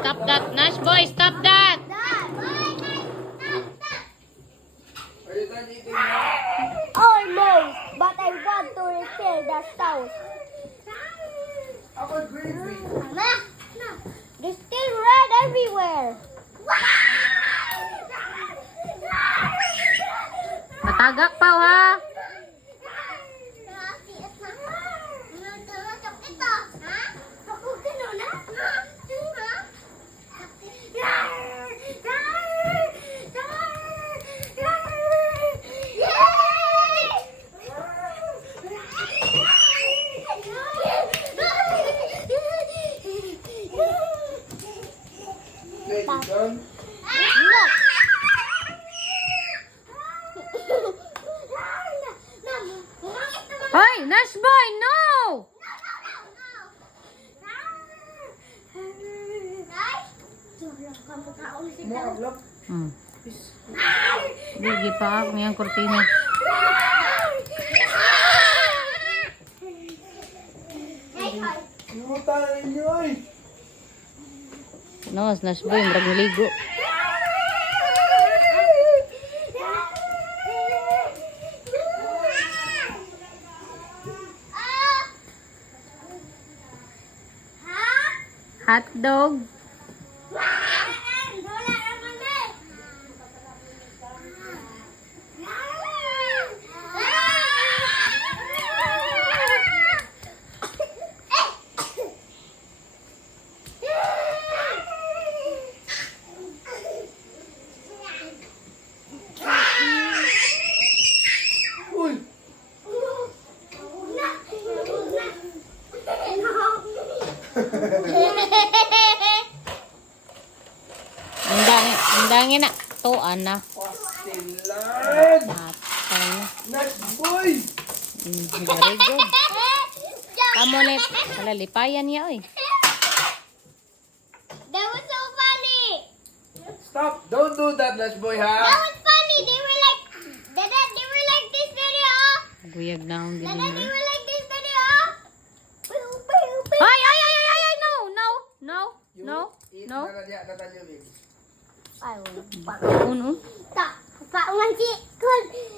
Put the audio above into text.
Stop that, Nash boy, stop that. Almost, but I want to refill the sauce. There's still red everywhere. Matagak pa, ha? Look. Hoy, Nash boy, no! Hmm. Gigi pa ako ngayong kurtina. No, Nash boy, marag naligo. Hot dog. Ang dangin na. Tuan na. Pastilan! Patay na. Nice boy! Very good. Kamulit. Malalipayan niya, oy. That was so funny. Stop! Don't do that, Nice boy, That ha? was funny. They were like, Dada, they were like this video. Guyag na akong Dada, ganun. they were like this video. Pew, pew, pew. Ay, ay, ay, ay, ay, ay, no, no, no, no, no. Eat na niya, natalyo, baby. I will. Uno. Tak, Pak Manci.